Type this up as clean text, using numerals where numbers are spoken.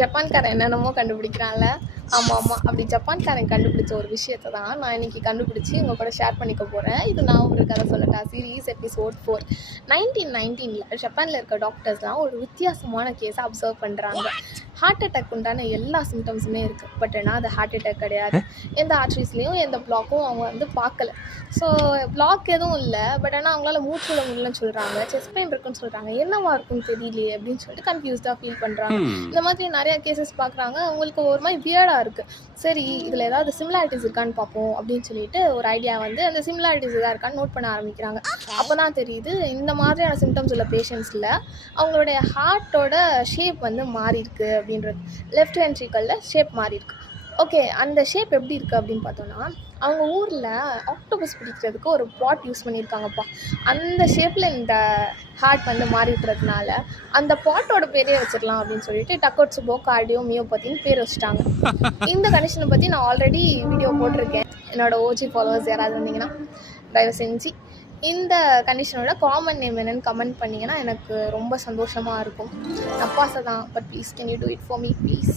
ஜப்பான்காரன் என்னென்னமோ கண்டுபிடிக்கிறான்ல. ஆமாம், அப்படி ஜப்பான்காரன் கண்டுபிடிச்ச ஒரு விஷயத்தை தான் நான் இன்றைக்கி கண்டுபிடிச்சி உங்கள் கூட ஷேர் பண்ணிக்க போகிறேன். இது நான் ஒரு கதை சொல்லட்டா, சீரீஸ் எபிசோட் 4. 1919 ஜப்பானில் இருக்க டாக்டர்ஸ்லாம் ஒரு வித்தியாசமான கேஸை அப்சர்வ் பண்ணுறாங்க. ஹார்ட் அட்டாக் உண்டான எல்லா சிம்டம்ஸுமே இருக்குது. பட் ஆனால் அது ஹார்ட் அட்டாக் கிடையாது. எந்த ஆர்ட்ரிஸ்லேயும் எந்த பிளாக்கும் அவங்க பார்க்கல. ஸோ பிளாக் எதுவும் இல்லை, பட் ஆனால் அவங்களால மூச்சு விட முடியலன்னு சொல்கிறாங்க. செஸ்ட் பெயின் இருக்குன்னு சொல்கிறாங்க. என்னவா இருக்குன்னு தெரியலையே அப்படின்னு சொல்லிட்டு கன்ஃபியூஸ்டாக ஃபீல் பண்ணுறாங்க. இந்த மாதிரி நிறையா கேசஸ் பார்க்குறாங்க. அவங்களுக்கு ஒரு மாதிரி வியர்டாக இருக்குது. சரி, இதில் ஏதாவது சிமிலாரிட்டிஸ் இருக்கான்னு பார்ப்போம் அப்படின்னு சொல்லிட்டு ஒரு ஐடியா அந்த சிமிலாரிட்டிஸ் எதாவது இருக்கான்னு நோட் பண்ண ஆரம்பிக்கிறாங்க. அப்போ தான் தெரியுது, இந்த மாதிரியான சிம்டம்ஸ் உள்ள பேஷண்ட்ஸில் அவங்களுடைய ஹார்ட்டோட ஷேப் மாறி இருக்கு அப்படின்றது. லெஃப்ட் வென்ட்ரிக்கலில் ஷேப் மாறி இருக்கு. ஓகே, அந்த ஷேப் எப்படி இருக்குது அப்படின்னு பார்த்தோன்னா, அவங்க ஊரில் ஆக்டோபஸ் பிடிக்கிறதுக்கு ஒரு பாட் யூஸ் பண்ணியிருக்காங்கப்பா. அந்த ஷேப்பில் இந்த ஹார்ட் மாறிட்டுறதுனால அந்த பாட்டோட பேரே வச்சிடலாம் அப்படின்னு சொல்லிட்டு டக்கோட்சுபோ கார்டியோ மியோபதின்னு பேர் வச்சுட்டாங்க. இந்த கண்டிஷனை பற்றி நான் ஆல்ரெடி வீடியோ போட்டிருக்கேன். என்னோட ஓஜி ஃபாலோவர்ஸ் யாராவது வந்தீங்கன்னா தயவு செஞ்சு இந்த கண்டிஷனோட காமன் நேம் என்னென்னு கமெண்ட் பண்ணிங்கன்னா எனக்கு ரொம்ப சந்தோஷமாக இருக்கும். தப்பாசை தான், but please can you do it for me please.